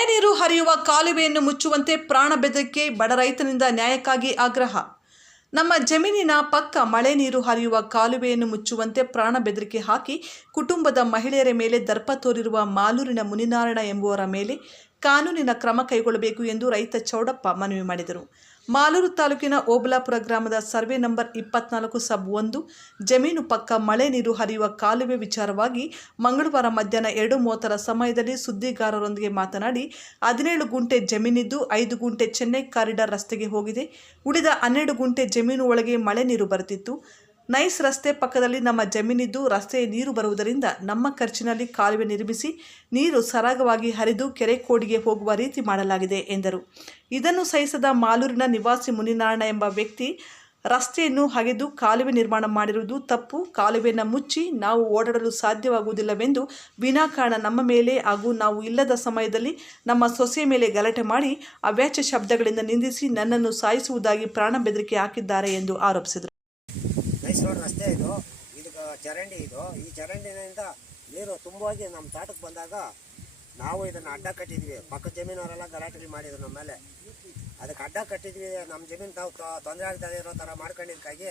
ಮಳೆ ನೀರು ಹರಿಯುವ ಕಾಲುವೆಯನ್ನು ಮುಚ್ಚುವಂತೆ ಪ್ರಾಣ ಬೆದರಿಕೆ, ಬಡ ರೈತನಿಂದ ನ್ಯಾಯಕ್ಕಾಗಿ ಆಗ್ರಹ. ನಮ್ಮ ಜಮೀನಿನ ಪಕ್ಕ ಮಳೆ ನೀರು ಹರಿಯುವ ಕಾಲುವೆಯನ್ನು ಮುಚ್ಚುವಂತೆ ಪ್ರಾಣ ಬೆದರಿಕೆ ಹಾಕಿ, ಕುಟುಂಬದ ಮಹಿಳೆಯರ ಮೇಲೆ ದರ್ಪ ತೋರಿರುವ ಮಾಲೂರಿನ ಮುನಿನಾರಾಯಣ ಎಂಬುವರ ಮೇಲೆ ಕಾನೂನಿನ ಕ್ರಮ ಕೈಗೊಳ್ಳಬೇಕು ಎಂದು ರೈತ ಚೌಡಪ್ಪ ಮನವಿ ಮಾಡಿದರು. ಮಾಲೂರು ತಾಲೂಕಿನ ಓಬಲಾಪುರ ಗ್ರಾಮದ ಸರ್ವೆ ನಂಬರ್ ಇಪ್ಪತ್ನಾಲ್ಕು ಸಬ್ ಒಂದು, ಜಮೀನು ಪಕ್ಕ ಮಳೆ ನೀರು ಹರಿಯುವ ಕಾಲುವೆ ವಿಚಾರವಾಗಿ ಮಂಗಳವಾರ ಮಧ್ಯಾಹ್ನ ಎರಡು ಮೂವತ್ತರ ಸಮಯದಲ್ಲಿ ಸುದ್ದಿಗಾರರೊಂದಿಗೆ ಮಾತನಾಡಿ, ಹದಿನೇಳು ಗುಂಟೆ ಜಮೀನಿದ್ದು ಐದು ಗುಂಟೆ ಚೆನ್ನೈ ಕಾರಿಡಾರ್ ರಸ್ತೆಗೆ ಹೋಗಿದೆ. ಉಳಿದ ಹನ್ನೆರಡು ಗುಂಟೆ ಜಮೀನು ಒಳಗೆ ಮಳೆ ನೀರು ಬರುತ್ತಿತ್ತು. ನೈಸ್ ರಸ್ತೆ ಪಕ್ಕದಲ್ಲಿ ನಮ್ಮ ಜಮೀನಿದ್ದು ರಸ್ತೆಯ ನೀರು ಬರುವುದರಿಂದ ನಮ್ಮ ಖರ್ಚಿನಲ್ಲಿ ಕಾಲುವೆ ನಿರ್ಮಿಸಿ ನೀರು ಸರಾಗವಾಗಿ ಹರಿದು ಕೆರೆ ಕೋಡಿಗೆ ಹೋಗುವ ರೀತಿ ಮಾಡಲಾಗಿದೆ ಎಂದರು. ಇದನ್ನು ಸಹಿಸದ ಮಾಲೂರಿನ ನಿವಾಸಿ ಮುನಿನಾರಾಯಣ ಎಂಬ ವ್ಯಕ್ತಿ ರಸ್ತೆಯನ್ನು ಹಗೆದು ಕಾಲುವೆ ನಿರ್ಮಾಣ ಮಾಡಿರುವುದು ತಪ್ಪು. ಕಾಲುವೆಯನ್ನು ಮುಚ್ಚಿ ನಾವು ಓಡಾಡಲು ಸಾಧ್ಯವಾಗುವುದಿಲ್ಲವೆಂದು ವಿನಾಕಾರಣ ನಮ್ಮ ಮೇಲೆ ಹಾಗೂ ನಾವು ಇಲ್ಲದ ಸಮಯದಲ್ಲಿ ನಮ್ಮ ಸೊಸೆಯ ಮೇಲೆ ಗಲಾಟೆ ಮಾಡಿ ಅವ್ಯಾಚ್ಯ ಶಬ್ದಗಳಿಂದ ನಿಂದಿಸಿ ನನ್ನನ್ನು ಸಾಯಿಸುವುದಾಗಿ ಪ್ರಾಣ ಬೆದರಿಕೆ ಹಾಕಿದ್ದಾರೆ ಎಂದು ಆರೋಪಿಸಿದರು. ನೈಸ್ ರೋಡ್ ರಸ್ತೆ ಇದು. ಇದು ಚರಂಡಿ ಇದು. ಈ ಚರಂಡಿನಿಂದ ನೀರು ತುಂಬವಾಗಿ ನಮ್ಮ ತೋಟಕ್ಕೆ ಬಂದಾಗ ನಾವು ಇದನ್ನು ಅಡ್ಡ ಕಟ್ಟಿದ್ವಿ. ಪಕ್ಕದ ಜಮೀನವರೆಲ್ಲ ಗಲಾಟೆ ಮಾಡಿದ್ರು ನಮ್ಮ ಮೇಲೆ. ಅದಕ್ಕೆ ಅಡ್ಡ ಕಟ್ಟಿದ್ವಿ. ನಮ್ಮ ಜಮೀನು ತಾವು ತೊಂದರೆ ಆಗ್ತಾ ಇರೋ ಥರ ಮಾಡ್ಕೊಂಡಿದ್ದಕ್ಕಾಗಿ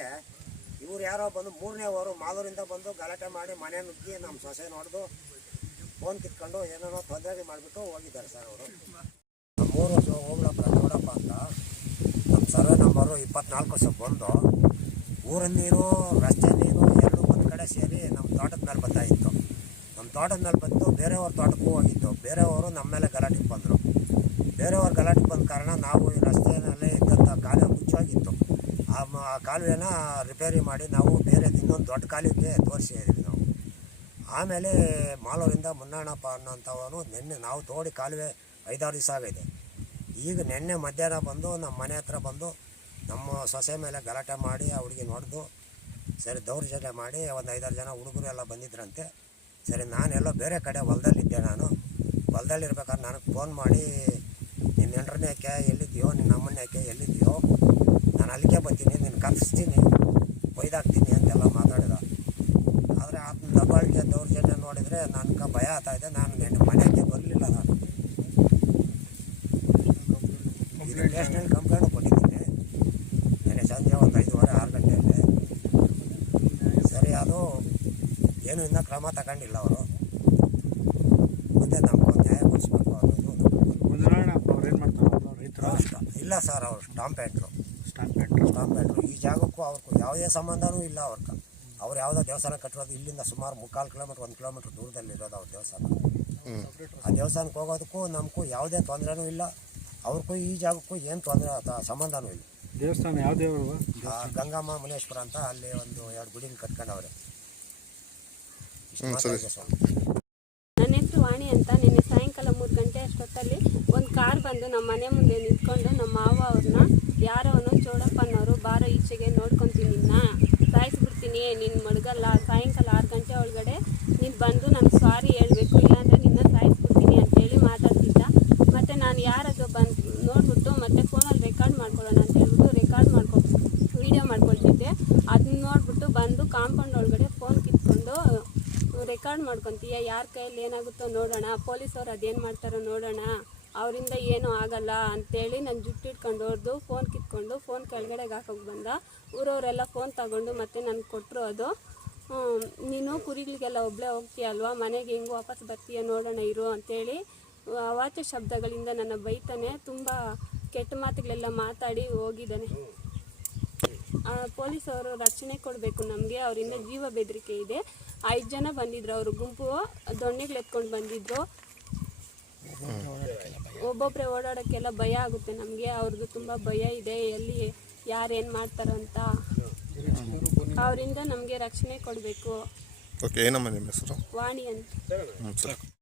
ಇವ್ರು ಯಾರೋ ಬಂದು ಮೂರನೇ ಅವರು ಮಾಲೂರಿಂದ ಬಂದು ಗಲಾಟೆ ಮಾಡಿ ಮನೆ ನುಗ್ಗಿ ನಮ್ಮ ಸೊಸೆ ನೋಡಿದು ಫೋನ್ ಕಿತ್ಕೊಂಡು ಏನೇನೋ ತೊಂದರೆ ಮಾಡಿಬಿಟ್ಟು ಹೋಗಿದ್ದಾರೆ ಸರ್ ಅವರು. ನಮ್ಮ ಊರು ಹೋಗ್ಲಪ್ಪ, ನೋಡಪ್ಪ ಅಂತ. ನಮ್ಮ ಸರ್ವೆ ನಂಬರು ಇಪ್ಪತ್ನಾಲ್ಕು ವರ್ಷ ಬಂದು ಊರಿನ ನೀರು, ರಸ್ತೆ ನೀರು ಎರಡು ಒಂದು ಕಡೆ ಸೇರಿ ನಮ್ಮ ತೋಟದ ಮೇಲೆ ಬರ್ತಾ ಇತ್ತು. ನಮ್ಮ ತೋಟದ ಮೇಲೆ ಬಂದು ಬೇರೆಯವ್ರ ತೋಟಕ್ಕೂ ಹೋಗಿತ್ತು ಬೇರೆಯವರು ನಮ್ಮ ಮೇಲೆ ಗಲಾಟೆಗೆ ಬಂದರು. ಬೇರೆಯವ್ರ ಗಲಾಟೆಗೆ ಬಂದ ಕಾರಣ ನಾವು ಈ ರಸ್ತೆಯಲ್ಲಿ ಇದ್ದಂಥ ಕಾಲುವೆ ಮುಚ್ಚೋಗಿತ್ತು. ಆ ಕಾಲುವೆನ ರಿಪೇರಿ ಮಾಡಿ ನಾವು ಬೇರೆ ಇನ್ನೊಂದು ದೊಡ್ಡ ಕಾಲುವೆಗೆ ತೋರಿಸಿದ್ವಿ ನಾವು. ಆಮೇಲೆ ಮಾಲೂರಿಂದ ಮುನ್ನಣ್ಣಪ್ಪ ಅನ್ನೋಂಥವನು ನಿನ್ನೆ ನಾವು ತೋಡಿ ಕಾಲುವೆ ಐದಾರು ದಿವಸ ಆಗೈತೆ ಈಗ ನಿನ್ನೆ ಮಧ್ಯಾಹ್ನ ಬಂದು ನಮ್ಮ ಮನೆ ಹತ್ರ ಬಂದು ನಮ್ಮ ಸೊಸೆ ಮೇಲೆ ಗಲಾಟೆ ಮಾಡಿ ಆ ಹುಡುಗಿ ನೋಡಿದ್ದು ಸರಿ ದೌರ್ಜನ್ಯ ಮಾಡಿ ಒಂದು ಐದಾರು ಜನ ಹುಡುಗರು ಎಲ್ಲ ಬಂದಿದ್ರಂತೆ. ಸರಿ ನಾನೆಲ್ಲೋ ಬೇರೆ ಕಡೆ ಹೊಲದಲ್ಲಿದ್ದೆ ನಾನು. ಹೊಲದಲ್ಲಿರ್ಬೇಕಾದ್ರೆ ನನಗೆ ಫೋನ್ ಮಾಡಿ ನಿನ್ನ ಹೆಂಡ್ರನ್ನ ಯಾಕೆ ಎಲ್ಲಿದ್ದೀಯೋ ನಿನ್ನ ಅಮ್ಮನ ಯಾಕೆ ಎಲ್ಲಿದ್ದೀಯೋ ನಾನು ಅಲ್ಲಿಗೆ ಬರ್ತೀನಿ ನಿನ್ನ ಕಲಿಸ್ತೀನಿ ಒಯ್ದಾಕ್ತೀನಿ ಅಂತೆಲ್ಲ ಮಾತಾಡಿದ. ಆದರೆ ಆತನ ದಬ್ಬಾಳಿಗೆ ದೌರ್ಜನ್ಯ ನೋಡಿದರೆ ನನಗೆ ಭಯ ಆಗ್ತಾ ಇದೆ. ನಾನು ನೆನ್ನೆ ಮನೆಗೆ ಬರಲಿಲ್ಲ ನಾನು? ಇದು ಕಂಪ್ಲೇಂಟ್ ಕೊಟ್ಟಿದ್ದೀನಿ ನೆನ್ನೆ ಸಂಜೆ ಒಂದು ಐದುವರೆ ಆರು ಗಂಟೆಯಲ್ಲಿ ಸರಿ ಅದು ಏನು ಇನ್ನೂ ಕ್ರಮ ತಗೊಂಡಿಲ್ಲ ಅವರು. ಮುಂದೆ ನಮ್ಗೆ ನ್ಯಾಯ ಕೊಡಿಸ್ಬೇಕು ಅನ್ನೋದು ಅವ್ರು ಏನು ಮಾಡ್ತಾರೆ ರೈತರು ಇಲ್ಲ ಸರ್ ಅವ್ರು ಸ್ಟಾಂಪೇಟ್ರು ಸ್ಟಾಂಪ್ ಪ್ಯಾಕ್ಟ್ರಿ ಸ್ಟಾಂಪೇಟ್ರು ಈ ಜಾಗಕ್ಕೂ ಅವ್ರಿಗೂ ಯಾವುದೇ ಸಂಬಂಧನೂ ಇಲ್ಲ ಅವ್ರಿಗೆ. ಅವ್ರು ಯಾವುದೋ ದೇವಸ್ಥಾನ ಕಟ್ಟಿರೋದು ಇಲ್ಲಿಂದ ಸುಮಾರು ಮುಕ್ಕಾಲು ಕಿಲೋಮೀಟ್ರ್ ಒಂದು ಕಿಲೋಮೀಟ್ರ್ ದೂರದಲ್ಲಿರೋದು ಅವ್ರ ದೇವಸ್ಥಾನ. ಆ ದೇವಸ್ಥಾನಕ್ಕೆ ಹೋಗೋದಕ್ಕೂ ನಮಗೂ ಯಾವುದೇ ತೊಂದರೆನೂ ಇಲ್ಲ. ಅವ್ರಿಗೂ ಈ ಜಾಗಕ್ಕೂ ಏನು ತೊಂದರೆ ಸಂಬಂಧನೂ ಇಲ್ಲ. ದೇವಸ್ಥಾನ ಯಾವ ದೇವರು? ಗಂಗಮ್ಮ ಮುನೇಶ್ವರ ಅಂತ ಅಲ್ಲಿ ಒಂದು ಎರಡು ಗುಡಿನ ಕಟ್ಕೊಂಡವ್ರೆ. ನನ್ನ ಹೆಸರು ವಾಣಿ ಅಂತ. ನಿನ್ನೆ ಸಾಯಂಕಾಲ ಮೂರು ಗಂಟೆ ಅಷ್ಟೊತ್ತಲ್ಲಿ ಒಂದು ಕಾರ್ ಬಂದು ನಮ್ಮ ಮನೆ ಮುಂದೆ ನಿಂತ್ಕೊಂಡು ನಮ್ಮ ಮಾವ ಅವ್ರನ್ನ ಯಾರೋ ಅವನು ಚೋಡಪ್ಪನವರು ಬಾರೋ ಈಚೆಗೆ ನೋಡ್ಕೊತೀನಿ ನಿನ್ನ. ಸಾಯಿಸ್ಬಿಡ್ತೀನಿ ನಿನ್ನ ಮಡಗಲ್ಲ ಸಾಯಂಕಾಲ ಆರು ಗಂಟೆ ಒಳಗಡೆ ನೀನು ಬಂದು ನನಗೆ ಸಾರಿ ಹೇಳ್ಬೇಕು ಇಲ್ಲಾಂದರೆ ನಿನ್ನ ಸಾಯಿಸ್ಬಿಡ್ತೀನಿ ಅಂತೇಳಿ ಮಾತಾಡ್ತಿದ್ದ ಮತ್ತು ನಾನು ಯಾರದು ಬಂದು ನೋಡ್ಬಿಟ್ಟು ಮತ್ತೆ ಫೋನಲ್ಲಿ ರೆಕಾರ್ಡ್ ಮಾಡ್ಕೊಳ್ಳೋಣ ಅಂತ ಹೇಳ್ಬಿಟ್ಟು ರೆಕಾರ್ಡ್ ಮಾಡ್ಕೊ ವಿಡಿಯೋ ಮಾಡ್ಕೊಳ್ತಿದ್ದೆ ಅದನ್ನ ನೋಡ್ಬಿಟ್ಟು ಬಂದು ಕಾಂಪೌಂಡ್ ಒಳಗಡೆ ಫೋನ್ ಕಿತ್ಕೊಂಡು ರೆಕಾರ್ಡ್ ಮಾಡ್ಕೊತೀಯ, ಯಾರ ಕೈಯಲ್ಲಿ ಏನಾಗುತ್ತೋ ನೋಡೋಣ, ಪೊಲೀಸವ್ರು ಅದೇನು ಮಾಡ್ತಾರೋ ನೋಡೋಣ, ಅವರಿಂದ ಏನೂ ಆಗಲ್ಲ ಅಂತೇಳಿ ನಾನು ಜುಟ್ಟು ಇಟ್ಕೊಂಡು ಹೊಡೆದು ಫೋನ್ ಕಿತ್ಕೊಂಡು ಫೋನ್ ಕೆಳಗಡೆಗೆ ಹಾಕೋಕೆ ಬಂದ. ಊರವರೆಲ್ಲ ಫೋನ್ ತಗೊಂಡು ಮತ್ತೆ ನನಗೆ ಕೊಟ್ಟರು ಅದು. ನೀನು ಕುರಿಗಳಿಗೆಲ್ಲ ಒಬ್ಬಳೇ ಹೋಗ್ತೀಯಲ್ವಾ ಮನೆಗೆ ಹೆಂಗೆ ವಾಪಸ್ ಬರ್ತೀಯ ನೋಡೋಣ ಇರು ಅಂತೇಳಿ ಅವಾಚ್ಯ ಶಬ್ದಗಳಿಂದ ನನ್ನ ಬೈತಾನೆ ತುಂಬ ಕೆಟ್ಟ ಮಾತುಗಳೆಲ್ಲ ಮಾತಾಡಿ ಹೋಗಿದ್ದಾನೆ. ಆ, ಪೊಲೀಸವರು ರಕ್ಷಣೆ ಕೊಡಬೇಕು. ನಮಗೆ ಅವರಿಂದ ಜೀವ ಬೆದರಿಕೆ ಇದೆ. ಐದು ಜನ ಬಂದಿದ್ರು ಅವರು ಗುಂಪು ದೊಣ್ಣೆಗಳು ಎತ್ಕೊಂಡು ಬಂದಿದ್ರು. ಒಬ್ಬೊಬ್ಬರೇ ಓಡಾಡೋಕ್ಕೆಲ್ಲ ಭಯ ಆಗುತ್ತೆ ನಮಗೆ. ಅವ್ರದ್ದು ತುಂಬ ಭಯ ಇದೆ. ಎಲ್ಲಿ ಯಾರೇನು ಮಾಡ್ತಾರಂತ ಅವರಿಂದ ನಮಗೆ ರಕ್ಷಣೆ ಕೊಡಬೇಕು. ಓಕೆ ಏನಮ್ಮ ನಿಮ್ಮ ಹೆಸರು? ವಾಣಿ ಅಂತ.